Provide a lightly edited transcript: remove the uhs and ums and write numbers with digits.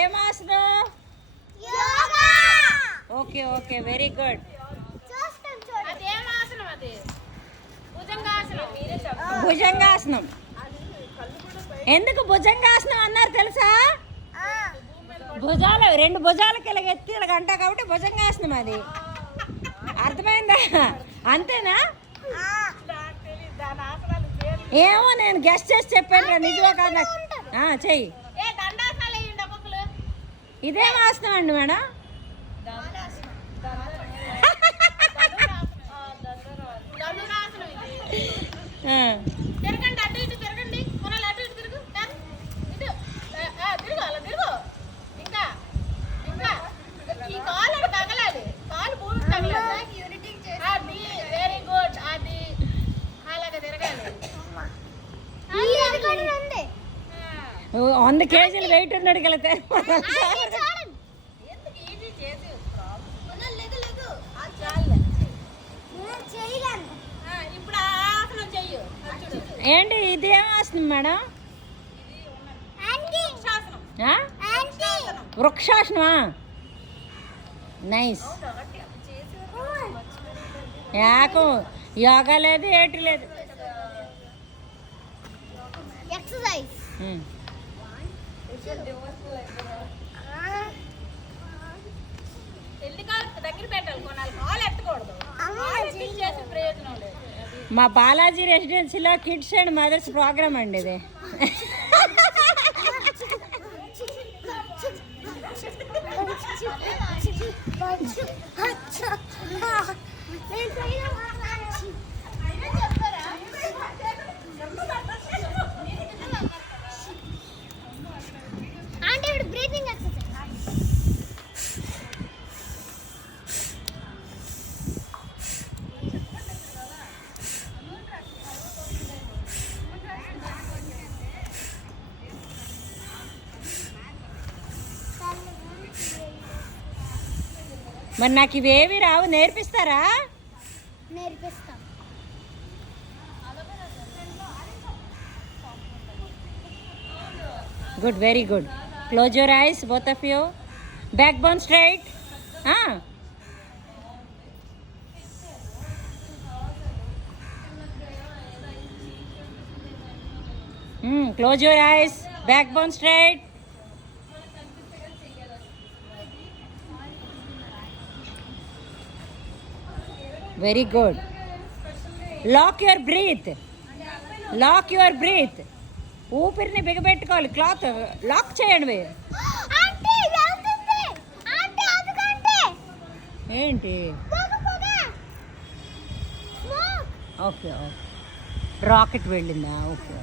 ఏం ఆసనం? Okay okay, very good. Bhujangasana. ఎందుకు భుజంగాసనం అన్నారు తెలుసా? భుజాలు, రెండు భుజాలకి ఇలా ఎత్తి ఇలా గంట కాబట్టి భుజంగాసనం. అది అర్థమైందా? అంతేనా? ఏమో నేను గెస్ట్ చేసి చెప్పాను, నిజమో కాదు. చెయ్యి. ఇదేం ఆసనం అండి మేడం? 100 కేజీలు వెయిట్ ఉన్నాడు కలిగితే ఏంటి ఇది ఏం ఆసనం మేడం? వృక్షాసనమా? నైస్. యాకం యోగా లేదు, ఏటి లేదు. మా బాలాజీ రెసిడెన్సీలో కిడ్స్ అండ్ మదర్స్ ప్రోగ్రామ్ అండి ఇది. మరి నాకు ఇవేవి రావు, నేర్పిస్తారా? నేర్పిస్తాం. Good, very good. Close your eyes both of you. Backbone straight. Close your eyes, backbone straight. Very good. Lock your breath. Lock your breath. ఊపిరిని బిగబెట్టుకోవాలి. క్లాత్ లాక్ చేయండి. ఏంటి? ఓకే ఓకే, రాకెట్ వెళ్ళిందా? Okay.